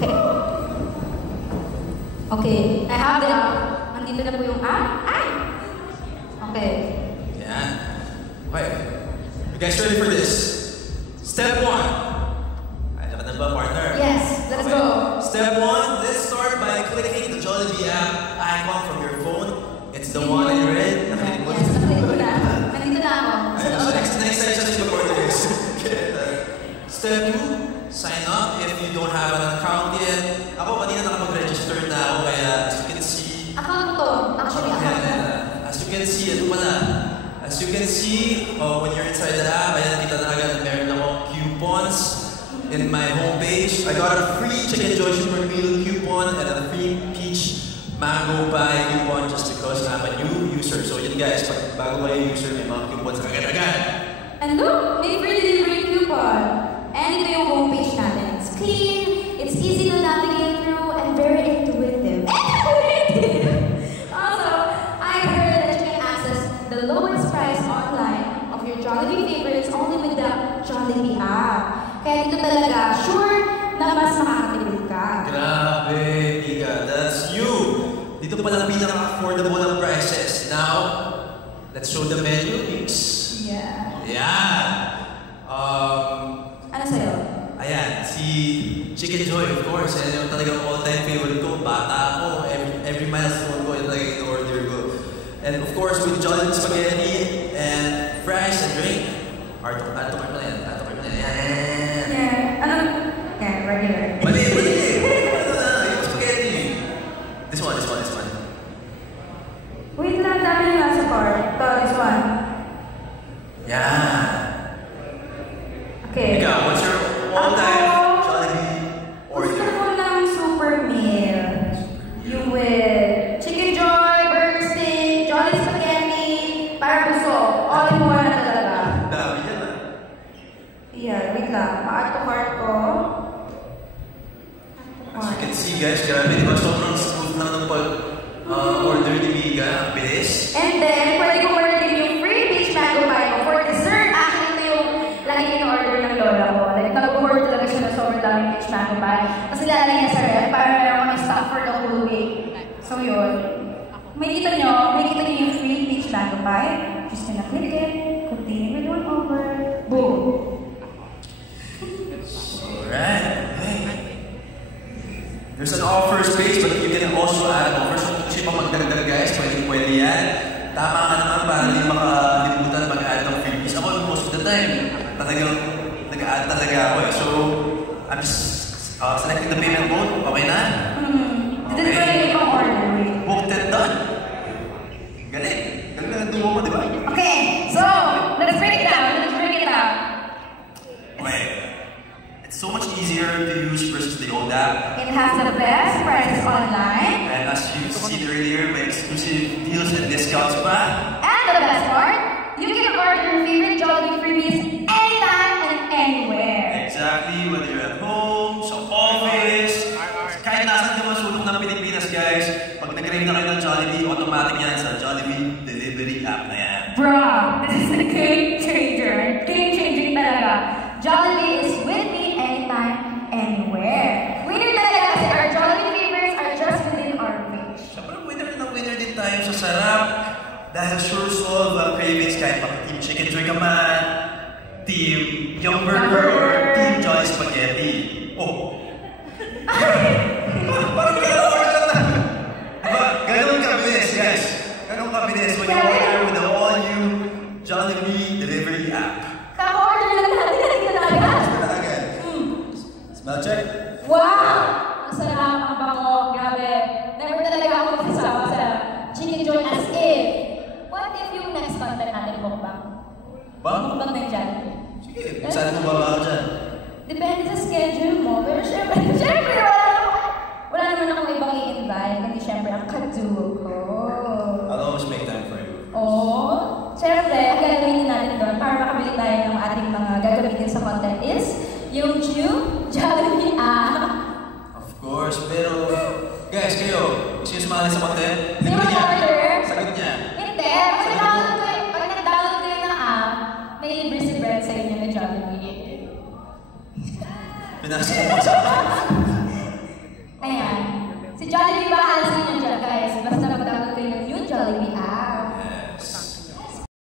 Okay. Okay, I have the app. Nandito na po yung app. Ay! Okay. Yeah. Okay. You guys ready for this? Step 1. Ay, naka na ba, partner? Yes, let's go. Step 1, let's start by clicking the Jollibee app icon from your phone. It's the one that you read. Yes, nakalik ko na. Nandito na ako. So next time, just mag-order this. Step 2, sign up if you don't have an account yet. Ako, kanina nakapag-register na ako, kaya as you can see... Account to. Actually, account to. As you can see, ito pala. As you can see, when you're inside the app, ayan, nakita na agad na meron akong coupons in my homepage. I got a free Chicken Joy Super Meal coupon and a free peach mango pie coupon just because I'm a new user. So yun guys, pag bago kayo user, may mga coupons agad-agad. And look, may free delivery coupon. And ito yung homepage natin. It's clean, it's easy to navigate through, and very intuitive. Also, I heard that you can access the lowest price online of your Jollibee favorites only with the Jollibee app. Kaya dito talaga, sure na mas makakatipid ka. Grabe, Mika, that's you! Dito palang pinaka-affordable ang prices. Now, let's show the menu, Mix. Yeah. Yeah! Ano sa'yo? Ayan, si Chicken Joy, of course. Yan yung talagang all-time favorite ko. Bata ako, every milestone ko, yung talagang in-order ko. And of course, with Jollibee spaghetti and fries and drink. Ato kayo mo na yan. Yan. Yeah. Ano? Yeah, regular. Mali! Ano na? Yung spaghetti. This one. Wait lang, dami yung nasa card. This one. Yeah. Okay. Ikaw, what's your all-time Jollibee order? Gusto ko ng super meal. Yung with Chicken Joy, burger steak, Jolly spaghetti, para busog. All in one na talaga. Dami yan ah. Yeah, wait lang. Ma-add to cart ko. As you can see guys, grabe, di ba sobrang smooth lang ng pag-order ni Mika. Bilis. And then, pwede ko ma-redeem yung free peach mango pie ko for dessert. Actually, ito yung lagi in-order ng lola ko. Like, nag-order talaga siya na sobrang daming peach mango pie. Kasi lalagay niya sa ref para meron kami stock for the whole week. So, yun. May kita nyo yung free peach mango pie. Just gonna click it, continue with one over, boom. Alright. Hey. There's an offers page, but you can also add offers. Kung kasi pa magdagdag guys, pwede yan. Tama ka naman para hindi makalimutan mag-add ng freebies. Ako, most of the time, talagang nag-add talaga ako eh. So, I'm just selecting the payment mode. Okay na? Dito ko yung ibang order. Booked and done. Galing. Galing na nandungo mo, di ba? Okay, so, let's break it down. Okay. It's so much easier to use versus the old app. It has the best prices online. And as you've seen earlier, my exclusive deals and discounts pa. And the best part, you can order your favorite Jollibee freebies anytime and anywhere. Exactly, whether you're at home, sa office, kahit nasan ka masulong ng Pilipinas guys, pag nag-crave na kayo ng Jollibee, automatic yan sa Jollibee delivery app na yan. Bruh, this is a game changer. Game changing talaga. Jollibee is with me anytime, anywhere. Winner talaga kasi our Jollibee favorites are just within our reach. Siyempre, winner din tayo sa sarap. Dahil sure solve ang cravings kahit pang Team Chicken Joy ka man, Team Young Burger, or Team Jolly Spaghetti. Oh! Parang gano'n lang. Diba? Gano'n kabilis, guys. Gano'n kabilis when you order with the all-new Jollibee delivery app. Kaka-order lang natin na agad. Smell check? Wow! Ang sarap, ang bango, grabe. Never talaga ako magsasawa sa Chicken Joy as if. What if yung next content natin mukbang? Mukbang ng Jollibee. Sige, saan mo ba ako dyan? Depende sa schedule mo, pero syempre, wala naman akong ibang i-invite, kundi syempre ang kaduo ko. I'll always make time for you. Oo. Syempre, ang gagawin natin doon para makabili tayo ng ating mga gagamitin sa content is yung Jollibee app. Of course, pero guys, kayo, gusto nyo sumali sa content? Sino mag-order? Sagot niya. Hindi. Pag nag-download kayo ng app, may libre si Brett sa inyo na Jollibee. Pinasa mo sa Jollibee